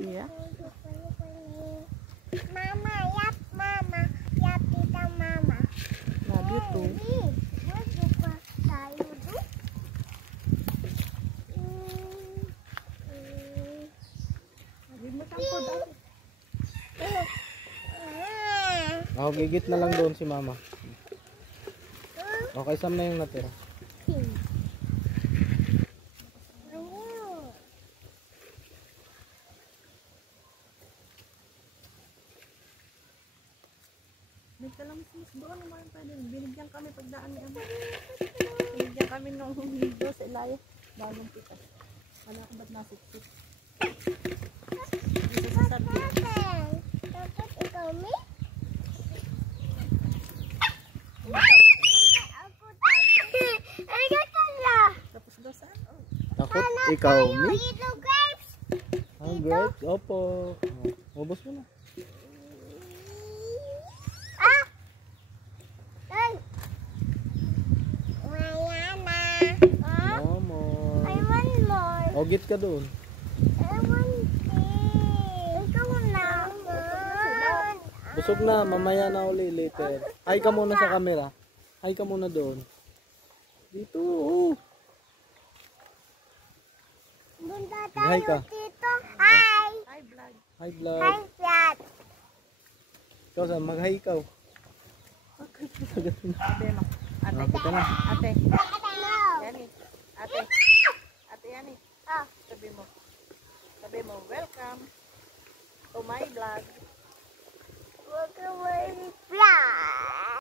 Iya. Mama, yap mama, yap kita mama. Love you too. Gue suka sayur tuh. Oh, gigit na lang doon si mama. Okay, Sam na yung natira. May kalamis doon naman pwede. Binigyan kami pagdaan ni Ama. Binigyan kami nung video sa Ilaya. Bagong pitas. Wala ko ba't nasiksik? Dito sa sabi. Dapat ikaw, Mi? Ako takot. Ay, gatala. Tapos daw saan? Oh. Takot? Ikaw, Mi? Ito, grapes. Oh, great. Opo. Ubos mo na. Ay. Mayana. More. I want more. Ogit ka doon. I want this. Ikaw naman. Busog na. Mamaya na uli later. Hi ka muna sa camera. Hi ka muna doon. Dito. Oh. Punta Hi ka. tayo dito. Hi. Hi, vlog. Hi vlog. Hi, Flat. Ikaw saan? Mag-hi ikaw. Ate, ma. Ate. Kita na. Ate. No. Yani. Ate. Ate, yani. Oh. Sabi mo. Sabi mo, welcome to my vlog. Welcome to my vlog.